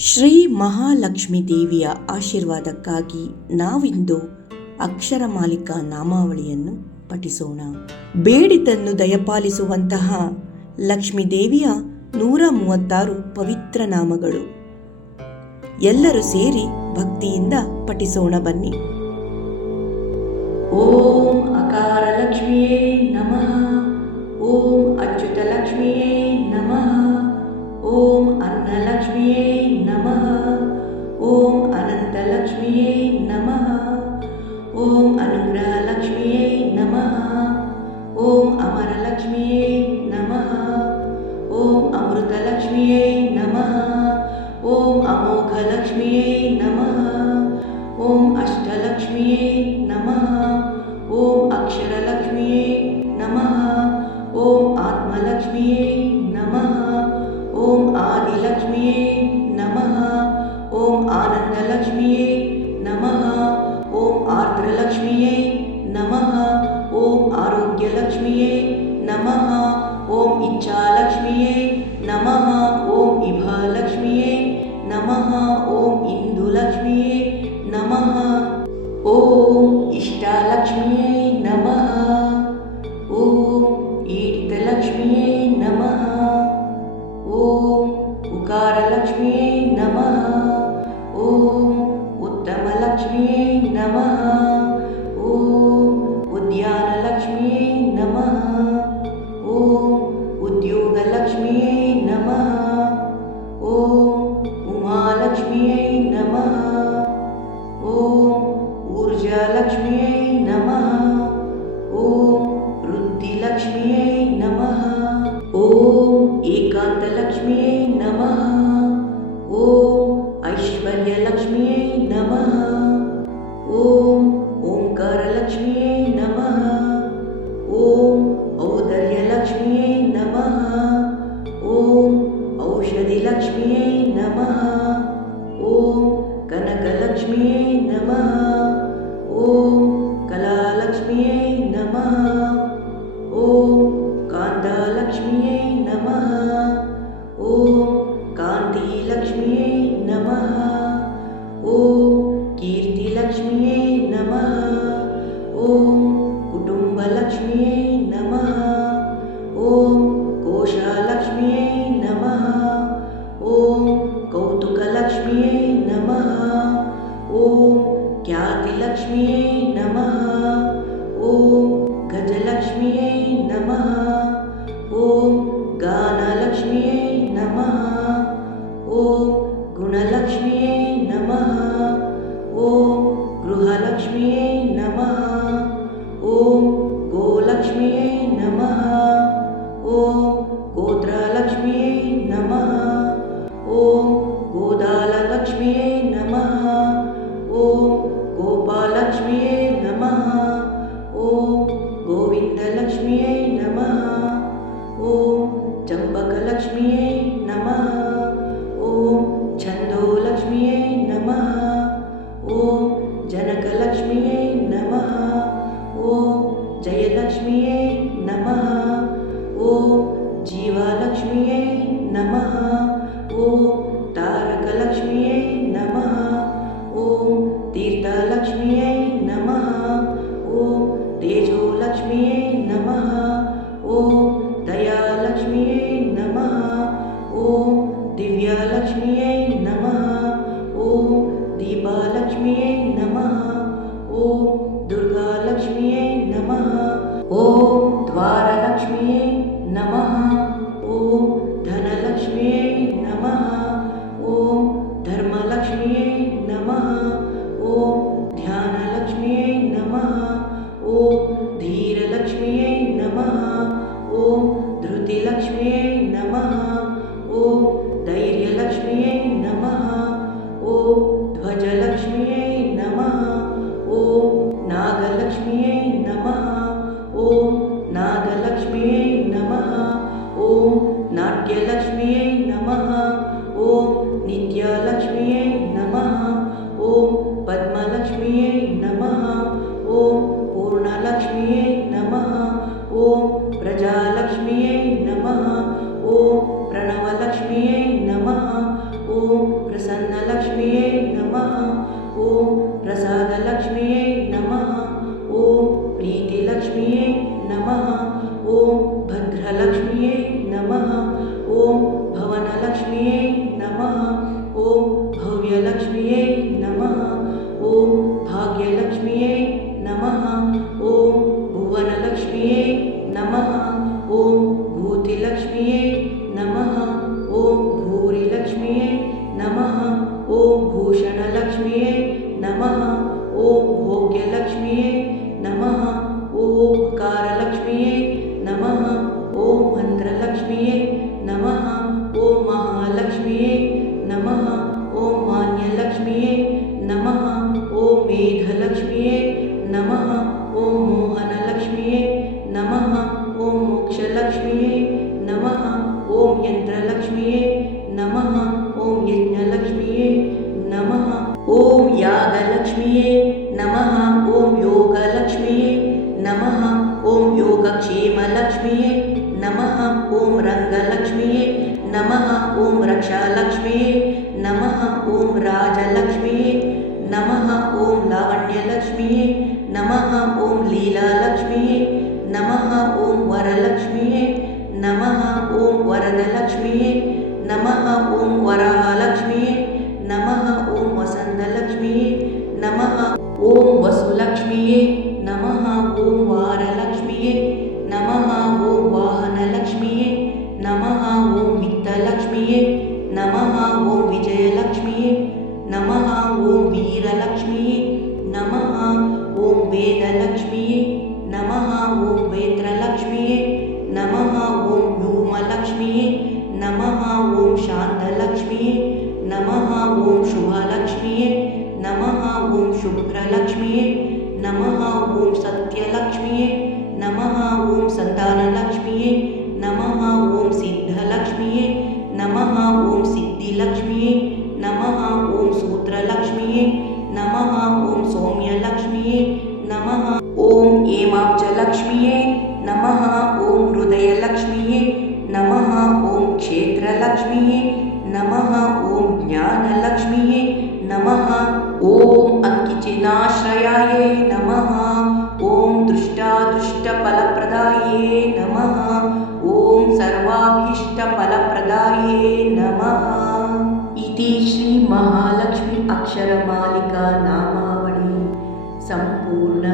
ಶ್ರೀ ಮಹಾಲಕ್ಷ್ಮೀ ದೇವಿಯ ಆಶೀರ್ವಾದಕ್ಕಾಗಿ ನಾವಿಂದು ಅಕ್ಷರ ಮಾಲಿಕ ನಾಮಾವಳಿಯನ್ನು ಪಠಿಸೋಣ. ಬೇಡಿತನ್ನು ದಯಪಾಲಿಸುವಂತಹ ಲಕ್ಷ್ಮೀ ದೇವಿಯ ನೂರ ಮೂವತ್ತಾರು ಪವಿತ್ರ ನಾಮಗಳು. ಎಲ್ಲರೂ ಸೇರಿ ಭಕ್ತಿಯಿಂದ ಪಠಿಸೋಣ ಬನ್ನಿ. ಓಂ ಅಕಾರ ಲಕ್ಷ್ಮಿಯೇ आदिलक्ष्म्ये नम। ॐ आनन्दलक्ष्म्ये नमः। ॐ आर्द्रलक्ष्म्ये नमः। ॐ आरोग्यलक्ष्म्ये नमः। ॐ इच्छालक्ष्म्ये नमः। ॐ इभालक्ष्म्ये नमः। ॐ उकारलक्ष्म्यै नमः। ॐ उत्तमलक्ष्म्यै नमः। ॐ श्रीलक्ष्म्यै नमः। ओम कनक कनकलक्ष्म्यै नमः। ओम कला कलालक्ष्म्यै नमः। ओम कांता कान्तालक्ष्म्यै नमः। ओम ॐ कान्तिलक्ष्मी ॐ ख्यातिलक्ष्म्यै नमः। ॐ नमः। nada tinha रक्षालक्ष्म्ये नमः ॐ राजलक्ष्मी, नमः ॐ लावण्यलक्ष्मी, नमः ॐ लीलालक्ष्मी, नमः ॐ वरलक्ष्मी, नमः ॐ वरदलक्ष्मी, नमः ॐ वराहलक्ष्म्ये ॐ शुभालक्ष्मीये नमः ॐ शुभ्रलक्ष्मीये नमः, ओम सत्यलक्ष्मीये नमः ॐ संतानलक्ष्मीये नमः ॐ सिद्धलक्ष्मीये नमः ॐ सिद्धिलक्ष्म्ये धनलक्ष्मीये नमः। ओम अक्किचिनाश्रयाय नमः। ओम दृष्टा दृष्ट दृष्टादृष्टफलप्रदाये नमः। ओम ॐ सर्वाभीष्टफलप्रदाये नमः। इति श्री श्रीमहालक्ष्मी अक्षरमालिका नामावली। संपूर्ण